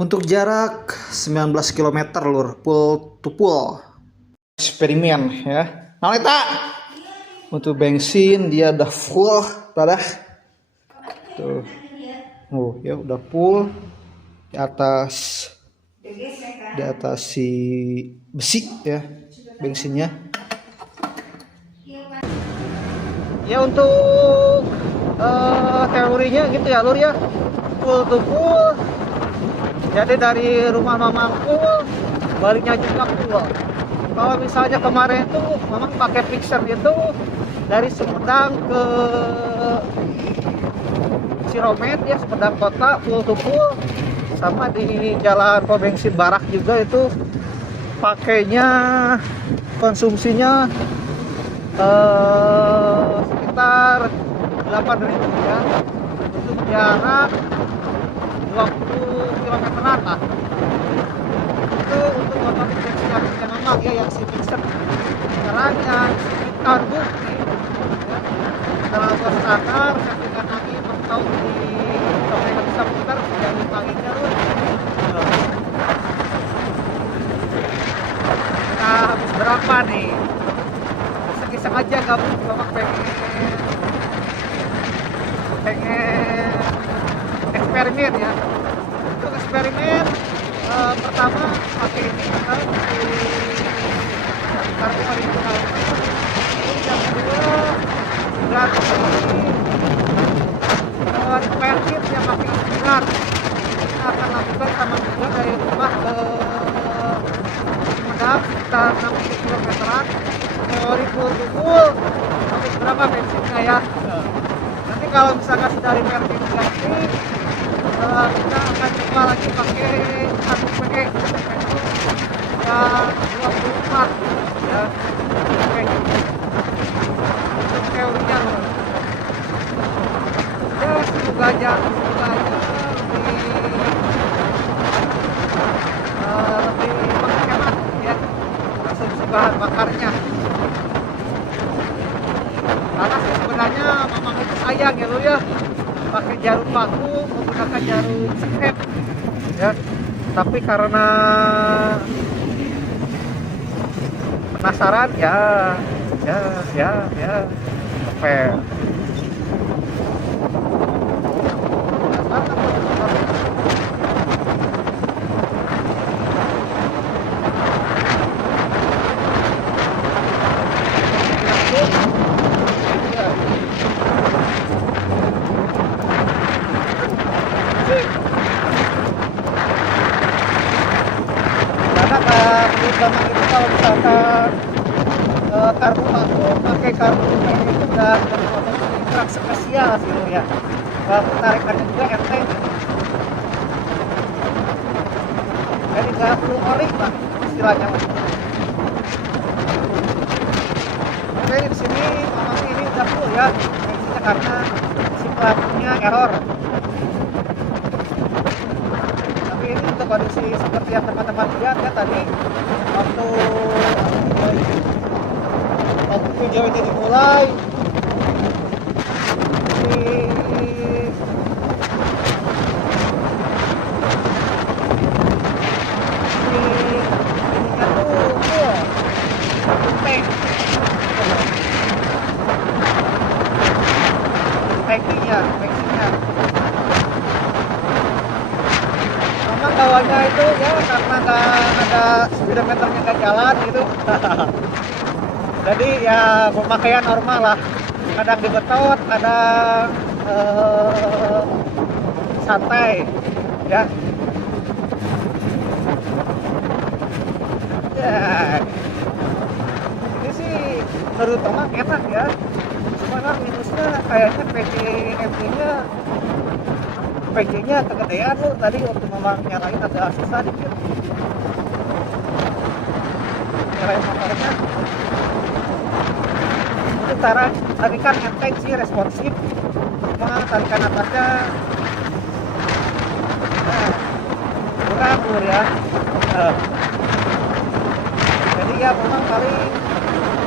Untuk jarak 19 km lur, pull to pull. Eksperimen ya. Naleta. Untuk bensin dia udah full, pada. Tuh. Oh, ya udah full. Di atas si besi ya bensinnya. Ya untuk teorinya gitu ya lur ya, full to full. Jadi dari rumah mamangku baliknya juga full. Kalau misalnya kemarin itu mamang pakai fixer itu dari Sumedang ke Ciromet ya, Sumedang kota full to full. Sama di jalan pom bensin Barak juga itu pakainya konsumsinya sekitar 8.000 ya, untuk jarak 20 km-an lah. Itu untuk motor injeksi yang memang ya, yang si mixer. Sekarang yang si karbu ya, setelah gua sadar sertifikat lagi tahu di toko yang bisa putar yang dipanggilnya lu. Kita habis berapa nih? Iseng aja gabung sama pengen eksperimen ya. Untuk eksperimen pertama pakai ini kan si karbu original. Yang kedua ganti perkit yang pakai insulat. Kita akan lakukan sama juga dari rumah ke Sumedang sekitar 60 km-an. Teori full to full habis berapa bensinnya ya. Nanti kalau misalkan sudah dari bensin ganti, kita akan coba lagi pakai 1 PE yang 24 ya. Oke, untuk teorinya loh ya, semoga aja lebih menghemat ya konsumsi bahan bakarnya. Karena sih sebenarnya mamang itu sayang ya lo ya, pakai jarum baku menggunakan jarum skep ya, tapi karena penasaran ya ngepel. Karena itu kalau misalkan karbu aku pakai karbu ini itu udah kerak spesial sih lo ya. Tarikannya juga enteng. Jadi nggak perlu ori lah istilahnya. Oke, di sini memang ini udah full ya bensinnya karena si pelakunya error. Tapi ini untuk kondisi seperti yang teman-teman lihat ya tadi waktu video ini dimulai ininya tuh full tankinya memang bawahnya itu ya karena nggak ada speedometernya nggak jalan gitu. Jadi ya pemakaian normal lah, kadang dibetot, kadang santai ya. Ini sih menurut teman enak ya, cuma kan minusnya kayaknya PG-nya kegedean loh. Tadi waktu memang nyalain agak susah dikit nyalain motornya. Itu tarikan enteng sih, responsif, cuma tarikan atasnya kurang lur ya. Jadi ya memang paling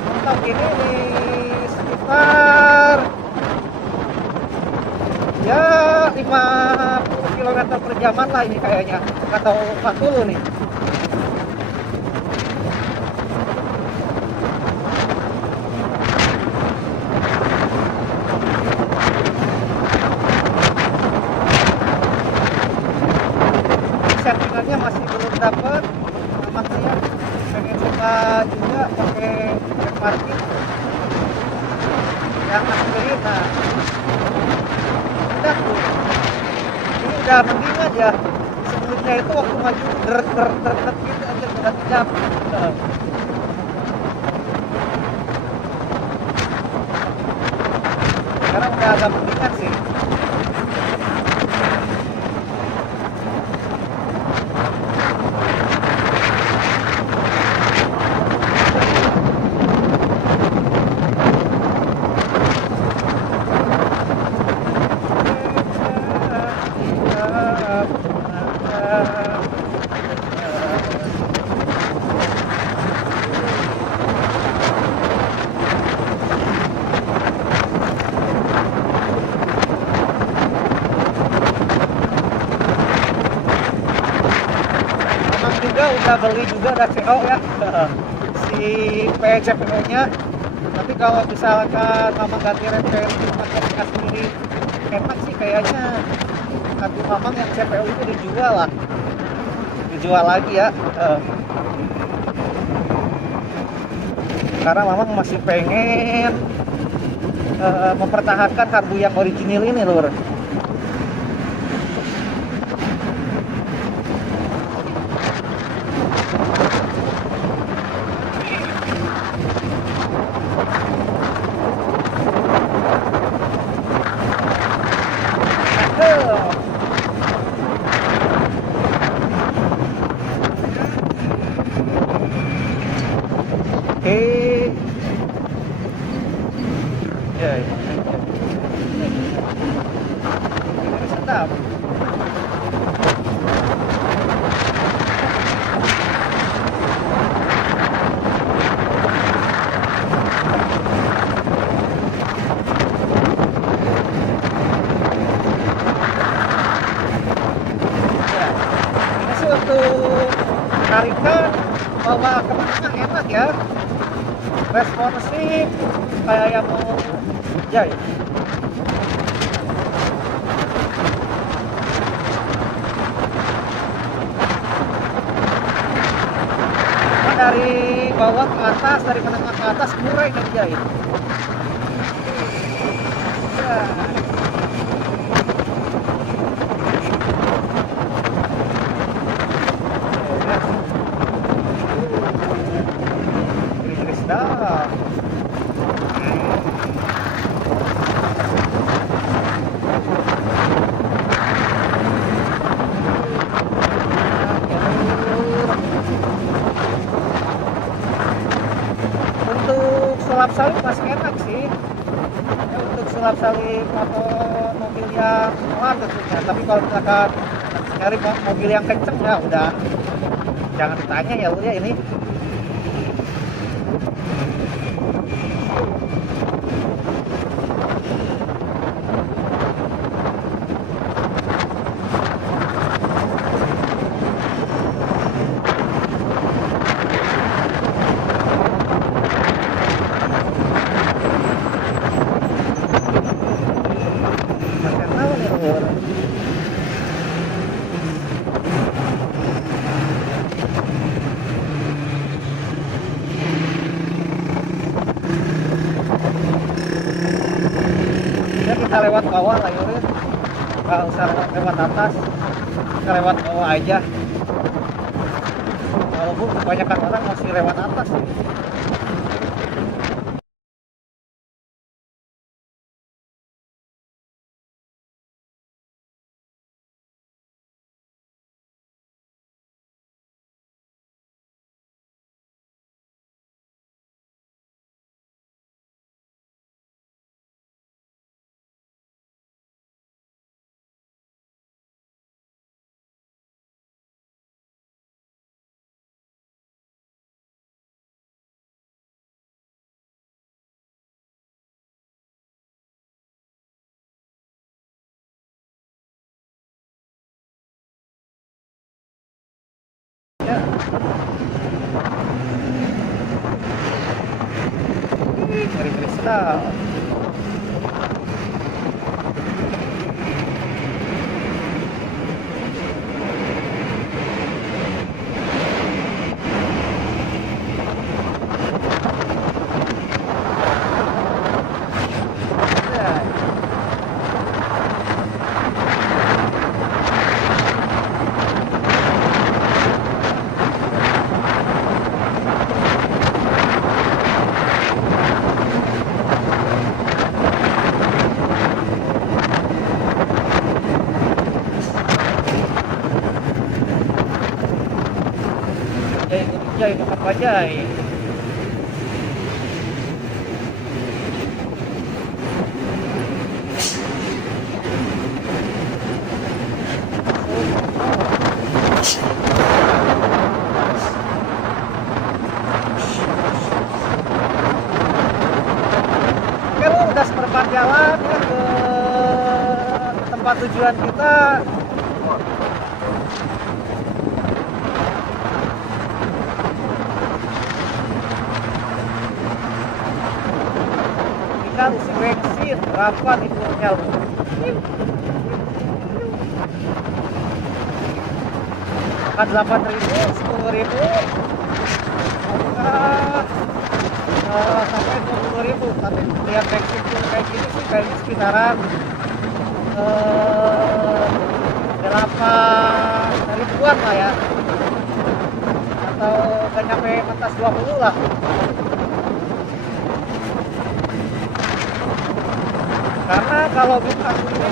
mentok ini di sekitar ya 50 km kilometer per jaman lah ini kayaknya, atau 40 nih. Settingannya masih belum dapat, makanya pengen coba juga pakai back parking yang akhirin. Nah udah tuh, ini udah mendingan ya. Sebelumnya itu waktu maju deret gitu aja udah tidak. Sekarang udah agak mendingan sih. Udah beli juga ada CO ya si PCPO nya, tapi kalau misalkan Mamang ganti repair pakai bekas sendiri enak sih kayaknya. Tapi Mamang yang CPU itu dijual lagi ya, karena Mamang masih pengen mempertahankan karbu yang original ini lur. Oke. Ya, ini sedap. Ya, ini sih untuk tarikan bawa kemana enak ya, responsif kayak yang mau jahit. Dari bawah ke atas, dari menengah ke atas murah ini jahit ya. Ini sedap. Untuk sulap salib masih enak sih ya, untuk sulap salib atau mobil yang pelan tentunya. Tapi kalau misalkan nyari mobil yang kenceng ya udah jangan ditanya ya lu ya ini. Makan tahu nih lur. Ya kita lewat bawah lah Yurin, nggak usah lewat atas, kita lewat bawah aja. Walaupun kebanyakan orang masih lewat atas sih. Ya. Ngeri-ngeri sedap. Jai makan bajai. Kalau udah seperempat jalan ya ke tempat tujuan kita. Tinggal isi bensin berapa nih fuelnya? Makan 8.000, 10.000, sampai 20.000. Tapi lihat bensin fuel kayak gini sih kayak sekitaran 8.000-an lah ya, atau gak nyampe mentas 20 lah. Karena kalau kita ini,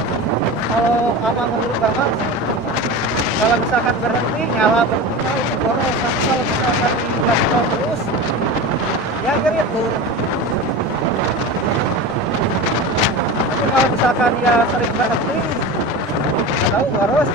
kalau abang menurut abang, kalau misalkan berhenti nyala berhenti itu boros. Kalau misalkan digas terus ya gitu. Tapi kalau misalkan ya sering berhenti nggak tahu boros.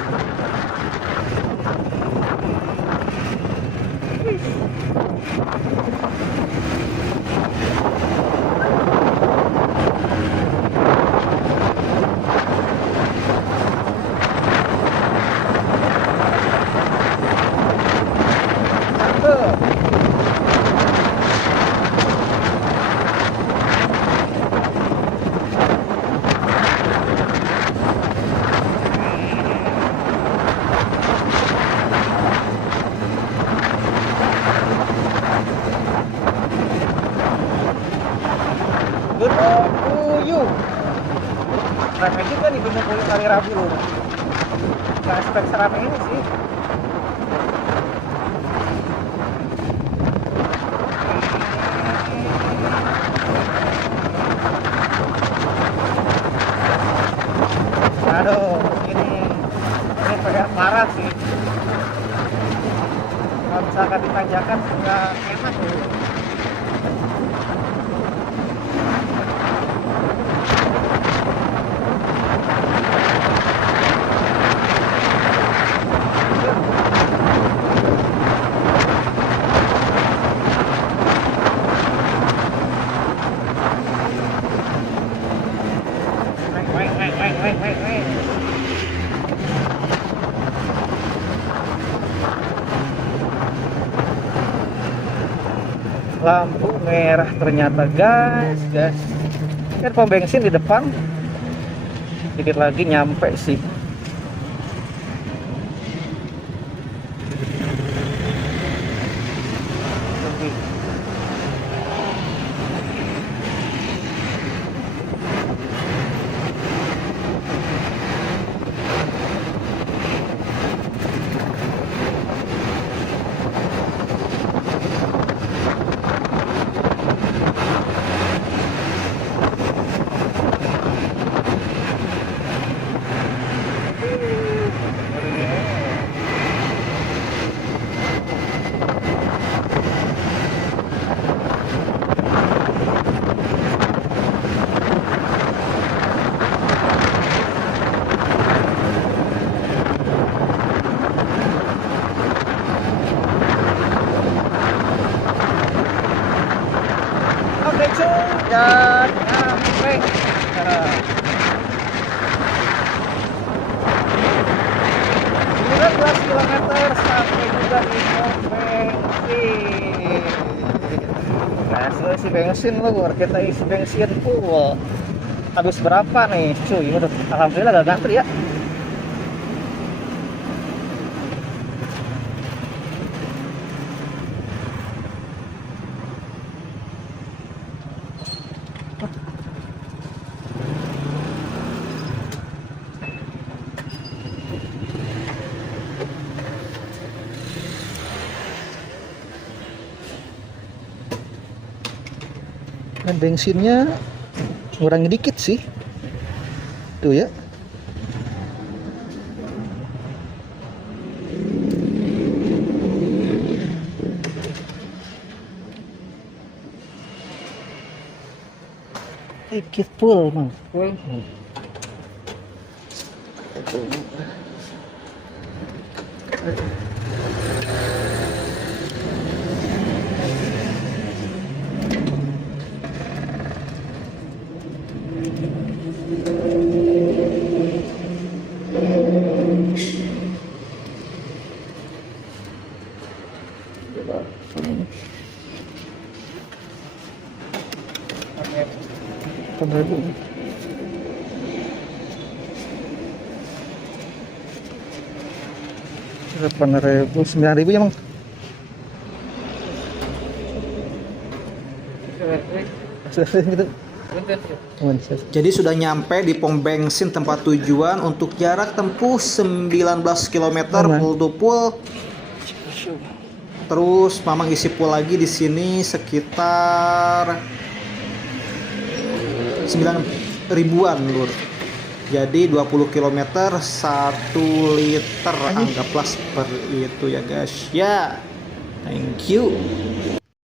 Gunung Puyuh. Ramai juga nih Gunung Puyuh hari Rabu loh. Gak expect seramai ini sih. Aduh, ini parah sih. Kalau misalkan ditanjakan nggak enak loh. Lampu merah ternyata guys. Kan pom bensin di depan. Dikit lagi nyampe sih. isi bensin lur, kita isi bensin full. Habis berapa nih cuy? Udah, alhamdulillah gak ngantri ya. Dan bensinnya ngurangi dikit sih tuh ya. Dikit full emang full. Ribu 9.000 ya, Mang. Gitu. Jadi sudah nyampe di pom bensin tempat tujuan untuk jarak tempuh 19 km full to full. Terus Mamang isi full lagi di sini sekitar 9 ribuan lur. Jadi 20 km 1 liter, anggaplah seperti itu ya guys. Ya, thank you.